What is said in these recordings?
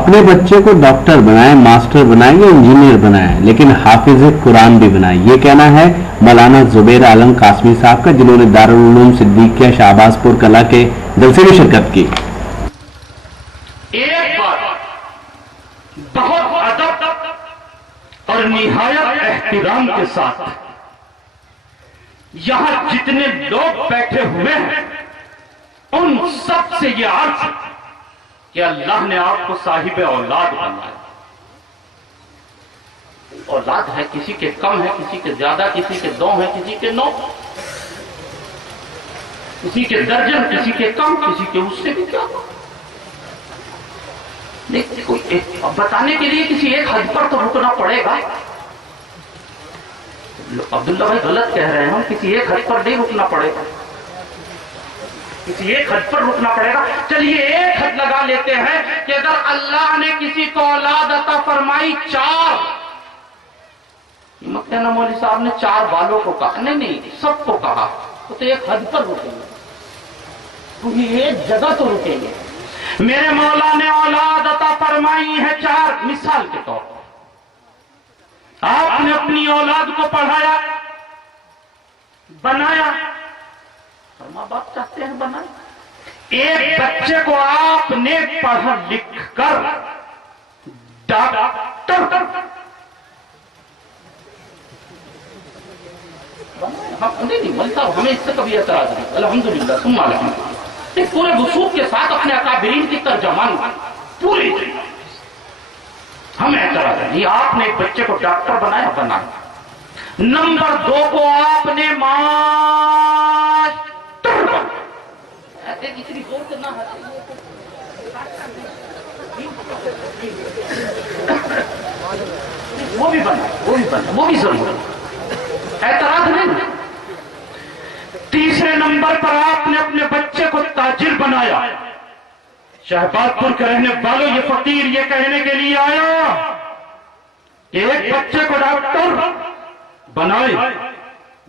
اپنے بچے کو ڈاکٹر بنائیں، ماسٹر بنائیں یا انجینئر بنائیں، لیکن حافظ قرآن بھی بنائیں. یہ کہنا ہے مولانا زبیر عالم قاسمی صاحب کا، جنہوں نے دارالعلوم صدیقیہ شہباز پور کلا کے جلسے میں شرکت کی. ایک بات بہت ادب اور نہایت احترام کے ساتھ یہاں جتنے لوگ بیٹھے ہوئے ہیں ان سب سے یہ عرض کہ اللہ نے آپ کو صاحب اولاد بنایا. اولاد ہے، کسی کے کم ہے، کسی کے زیادہ، کسی کے 2 ہیں، کسی کے 9، کسی کے درجن، کسی کے کم، کسی کے اس سے بھی کیا. بتانے کے لیے کسی ایک حد پر تو رکنا پڑے گا. عبداللہ بھائی غلط کہہ رہے ہیں، ہم کسی ایک حد پر نہیں رکنا پڑے گا، کسی ایک حد پر رکنا پڑے گا. چلیے ایک حد لگا لیتے ہیں کہ اگر اللہ نے کسی کو اولاد عطا فرمائی 4، مت کہنا مولوی صاحب نے 4 والوں کو کہا، نہیں سب کو کہا، تو ایک حد پر رکیں گے، کیونکہ ایک جگہ تو رکیں گے. میرے مولا نے اولاد عطا فرمائی ہے 4. مثال کے طور پر آپ نے اپنی اولاد کو پڑھایا، بنایا، اور ماں باپ چاہتے ہیں بنائے. ایک بچے کو آپ نے پڑھ لکھ کر ڈاکٹر نہیں بنتا، ہمیں اس سے کبھی اعتراض نہیں، الحمدللہ ثم الحمدللہ. پورے وصول کے ساتھ اپنے اکابرین کی ترجمان پوری ہمیں اعتراض نہیں. آپ نے ایک بچے کو ڈاکٹر بنایا، بنایا. نمبر 2 کو آپ نے ماسٹر بنایا. کسی زور سے نہ وہ بھی بنا، وہ بھی بنا، وہ بھی ضرور اعتراض نہیں. تیسرے نمبر پر آپ نے اپنے بچے کو تاجر بنایا. شہباز پور کے رہنے والوں، یہ فقیر یہ کہنے کے لیے آیا کہ ایک بچے کو ڈاکٹر بنائے،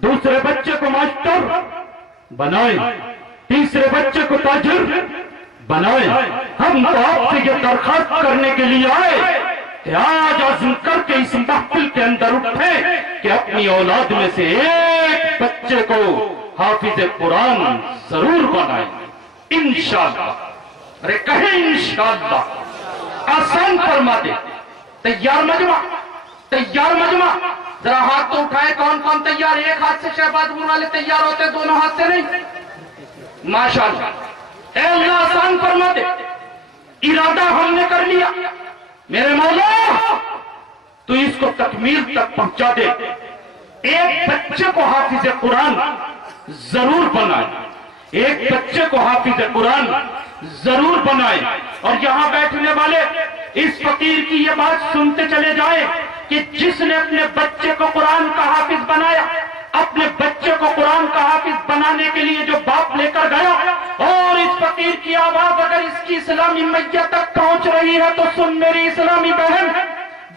دوسرے بچے کو ماسٹر بنائے، تیسرے بچے کو تاجر بنائے. ہم تو آپ سے یہ درخواست کرنے کے لیے آئے کہ آج عزم کر کے اس محفل کے اندر اٹھے کہ اپنی اولاد میں سے ایک بچے کو حافظ قرآن ضرور بنائیں انشاءاللہ. ارے کہیں انشاءاللہ. آسان فرما دے. تیار مجمع، تیار مجمع، ذرا ہاتھ تو اٹھائے. کون کون تیار؟ ایک ہاتھ سے شہباز پور والے تیار ہوتے، دونوں ہاتھ سے نہیں. ماشاءاللہ. اے اللہ آسان فرما دے. ارادہ ہم نے کر لیا، میرے مولا تو اس کو تکمیل تک پہنچا دے. ایک بچے کو حافظ قرآن ضرور بنائے، ایک بچے کو حافظ قرآن ضرور بنائے. اور یہاں بیٹھنے والے اس فقیر کی یہ بات سنتے چلے جائیں کہ جس نے اپنے بچے کو قرآن کا حافظ بنایا، اپنے بچے کو قرآن کا حافظ بنانے کے لیے جو باپ لے کر گیا، اور اس فقیر کی آواز اگر اس کی اسلامی میت تک پہنچ رہی ہے تو سن میری اسلامی بہن،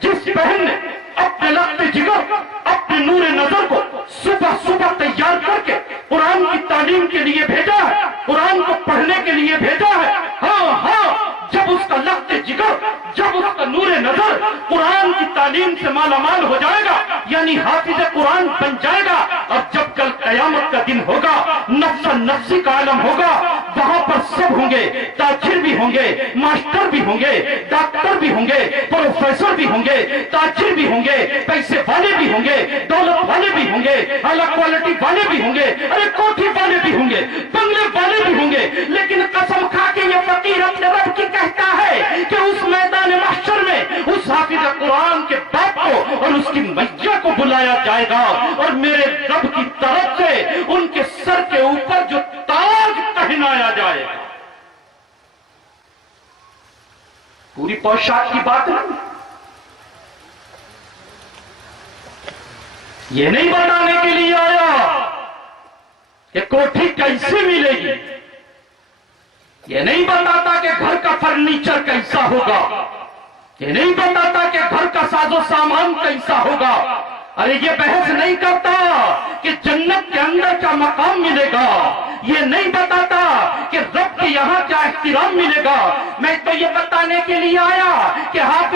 جس بہن نے اپنے لخت جگر، اپنے نور نظر کو صبح صبح تیار کر کے قرآن کی تعلیم کے لیے بھیجا ہے، قرآن کو پڑھنے کے لیے بھیجا ہے، ہاں جب اس کا لخت جگر، جب اس کا نور نظر قرآن کی تعلیم سے مالا مال ہو جائے گا، یعنی حافظ قرآن بن جائے گا، اور جب کل قیامت کا دن ہوگا، نفس نفسی کا عالم ہوگا، وہاں پر سب ہوں گے، تاجر بھی ہوں گے، ماسٹر بھی ہوں گے، ڈاکٹر بھی ہوں گے، پروفیسر بھی ہوں گے، تاجر بھی ہوں گے، پیسے والے بھی ہوں گے، دولت والے بھی ہوں گے، اعلیٰ کوالٹی والے بھی ہوں گے، ارے کوٹھی والے بھی ہوں گے، بنگلے والے بھی ہوں گے. لیکن قسم کھا کے یہ فقیر اپنے رب کی کہتا ہے کہ اس میدان محشر میں اس حافظ قرآن کے باپ کو اور اس کی میاں کو بلایا جائے گا، اور میرے رب کی طرف سے ان کے سر کے اوپر جو تاج پہنایا جائے گا. پوری پوشاک کی بات نہیں، یہ نہیں بتانے کے لیے آیا کہ کوٹھی کیسے ملے گی، یہ نہیں بتاتا کہ گھر کا فرنیچر کیسا ہوگا، یہ نہیں بتاتا کہ گھر کا ساز و سامان کیسا ہوگا. ارے یہ بحث نہیں کرتا کہ جنت کے اندر کیا مقام ملے گا، یہ نہیں بتاتا کہ رب کے یہاں کیا احترام ملے گا. میں تو یہ بتانے کے لیے آیا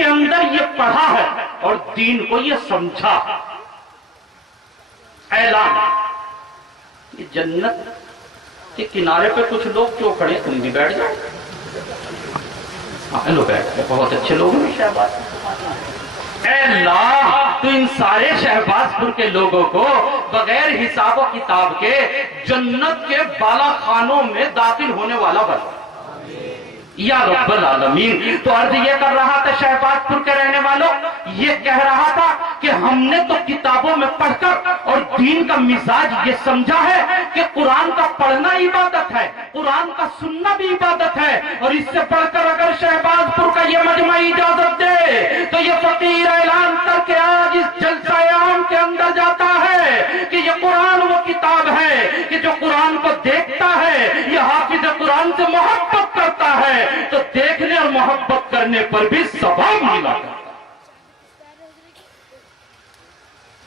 کے اندر یہ پڑھا ہے اور دین کو یہ سمجھا. اعلان. یہ جنت کے کنارے پہ کچھ لوگ کیوں کھڑے؟ تم بھی بیٹھ جاؤ. لو بیٹھ، بہت اچھے لوگ ہیں شہباز. اے اللہ، تو ان سارے شہباز پور کے لوگوں کو بغیر حساب و کتاب کے جنت کے بالا خانوں میں داخل ہونے والا بنا یا رب العالمین. تو عرض یہ کر رہا تھا شہباز پور کے رہنے والوں، یہ کہہ رہا تھا کہ ہم نے تو کتابوں میں پڑھ کر اور دین کا مزاج یہ سمجھا ہے کہ قرآن کا پڑھنا عبادت ہے، قرآن کا سننا بھی عبادت ہے، اور اس سے پڑھ کر اگر شہباز پور کا یہ مجمع اجازت دے تو یہ فقیر اعلان کر کے آج اس جلسہ عام کے اندر جاتا ہے کہ یہ قرآن وہ کتاب ہے کہ جو قرآن کو دیکھتا ہے، یہ حافظ قرآن سے محبت کرتا ہے تو دیکھنے اور محبت کرنے پر بھی ثواب ملا کرتا ہے.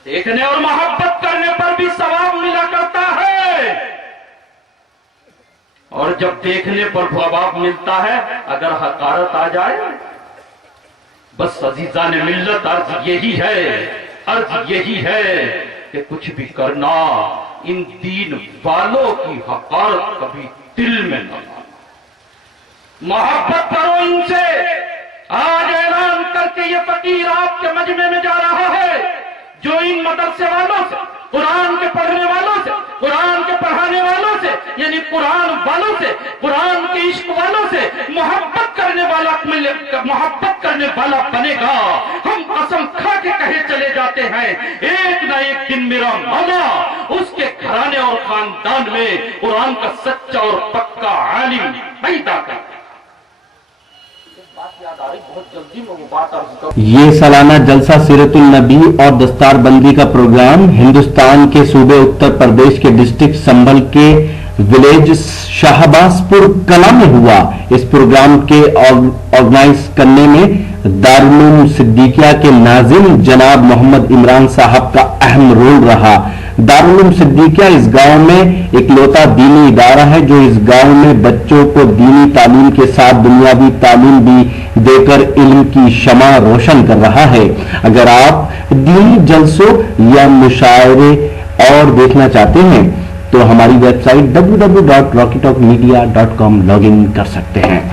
دیکھنے اور محبت کرنے پر بھی ثواب ملا کرتا ہے. اور جب دیکھنے پر ثواب ملتا ہے، اگر حقارت آ جائے، بس عزیزان ملت عرض یہی ہے کہ کچھ بھی کرنا، ان دین والوں کی حقارت کبھی دل میں نہ لانا. محبت کرو ان سے. آج اعلان کر کے یہ فقیر آپ کے مجمع میں جا رہا ہے جو ان مدرسے والوں سے، قرآن کے پڑھنے والوں سے، قرآن کے پڑھانے والوں سے، یعنی قرآن والوں سے، قرآن کے عشق والوں سے محبت کرنے والا بنے گا. ہم قسم کھا کے کہے چلے جاتے ہیں، ایک نہ ایک دن میرا مولا اس کے گھرانے اور خاندان میں قرآن کا سچا اور پکا عالم پیدا کرے. یہ سالانہ جلسہ سیرت النبی اور دستار بندی کا پروگرام ہندوستان کے صوبے اتر پردیش کے ڈسٹرکٹ سنبھل کے ولیج شہباز پور کلا میں ہوا. اس پروگرام کے آرگنائز کرنے میں دارالعلوم صدیقیہ کے ناظم جناب محمد عمران صاحب کا اہم رول رہا. دارالعلوم صدیقیہ اس گاؤں میں اکلوتا دینی ادارہ ہے جو اس گاؤں میں بچوں کو دینی تعلیم کے ساتھ دنیاوی تعلیم بھی دے کر علم کی شمع روشن کر رہا ہے. اگر آپ دینی جلسوں یا مشاعرے اور دیکھنا چاہتے ہیں تو ہماری web site www.rockytalkmedia.com log in کر سکتے ہیں.